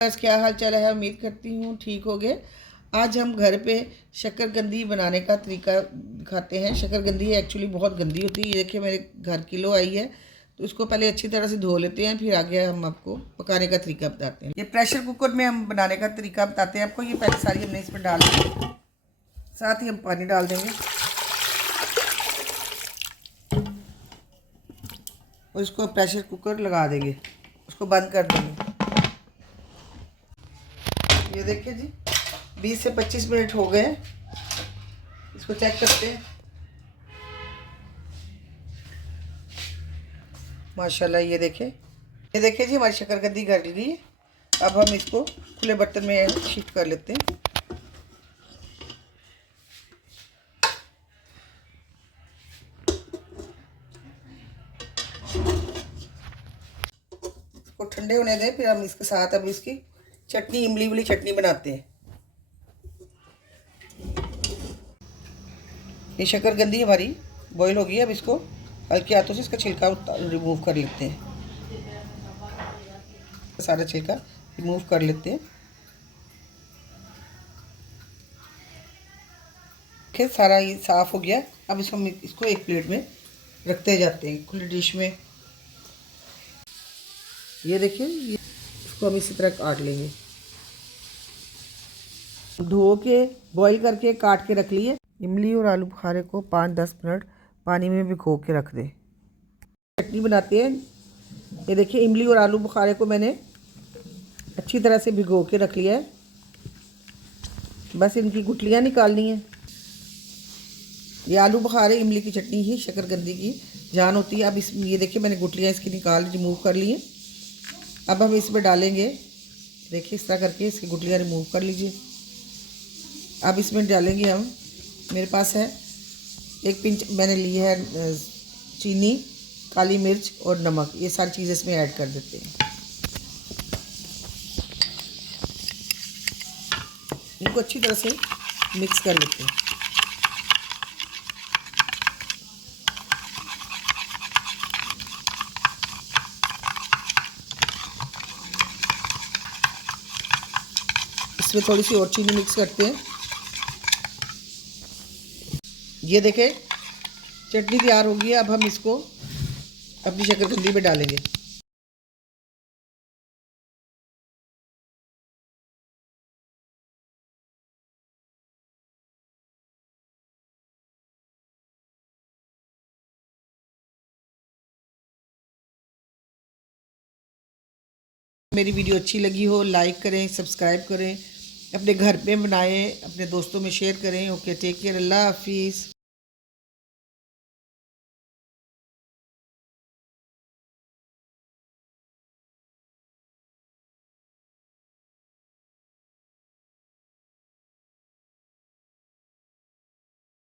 बस क्या हाल चाल है, उम्मीद करती हूँ ठीक हो गए। आज हम घर पे शक्करकंदी बनाने का तरीका दिखाते हैं। शक्करकंदी एक्चुअली बहुत गंदी होती है। ये देखिए मेरे घर किलो आई है, तो इसको पहले अच्छी तरह से धो लेते हैं, फिर आगे हम आपको पकाने का तरीका बताते हैं। ये प्रेशर कुकर में हम बनाने का तरीका बताते हैं आपको। ये पहले सारी हमने इसमें डाल दी, साथ ही हम पानी डाल देंगे और इसको प्रेशर कुकर लगा देंगे, उसको बंद कर देंगे। ये देखिए जी 20 से 25 मिनट हो गए। इसको चेक करते हैं। माशाल्लाह ये देखिए जी हमारी शक्करकंदी गल गई है। अब हम इसको खुले बर्तन में शिफ्ट कर लेते हैं। इसको ठंडे होने दें, फिर हम इसके साथ अब इसकी चटनी, इमली वाली चटनी बनाते हैं। ये शक्करकंदी हमारी बॉईल हो गई है। अब इसको हल्के हाथों से इसका छिलका रिमूव कर लेते हैं। सारा छिलका रिमूव कर लेते हैं। फिर सारा ये साफ़ हो गया। अब इसको हम इसको एक प्लेट में रखते जाते हैं, खुली डिश में। ये देखिए इसको हम इसी तरह काट लेंगे। धो के बॉईल करके काट के रख लिए। इमली और आलू बुखारे को 5-10 मिनट पानी में भिगो के रख दें। चटनी बनाते हैं। ये देखिए इमली और आलू बुखारे को मैंने अच्छी तरह से भिगो के रख लिया है। बस इनकी गुठलियाँ निकालनी है। ये आलू बुखारे इमली की चटनी ही शक्करकंदी की जान होती है। अब इस ये देखिए मैंने गुठलियाँ इसकी रिमूव कर ली हैं। अब हम इसमें डालेंगे, देखिए इस तरह करके इसकी गुठलियाँ रिमूव कर लीजिए। अब इसमें डालेंगे हम, मेरे पास है 1 पिंच मैंने ली है चीनी, काली मिर्च और नमक। ये सारी चीज़ें इसमें ऐड कर देते हैं। इनको अच्छी तरह से मिक्स कर लेते हैं। इसमें थोड़ी सी और चीनी मिक्स करते हैं। ये देखें चटनी तैयार हो गई है। अब हम इसको अपनी शक्करकंदी में डालेंगे। मेरी वीडियो अच्छी लगी हो लाइक करें, सब्सक्राइब करें, अपने घर पे बनाएं, अपने दोस्तों में शेयर करें। ओके, टेक केयर, अल्लाह हाफिज़।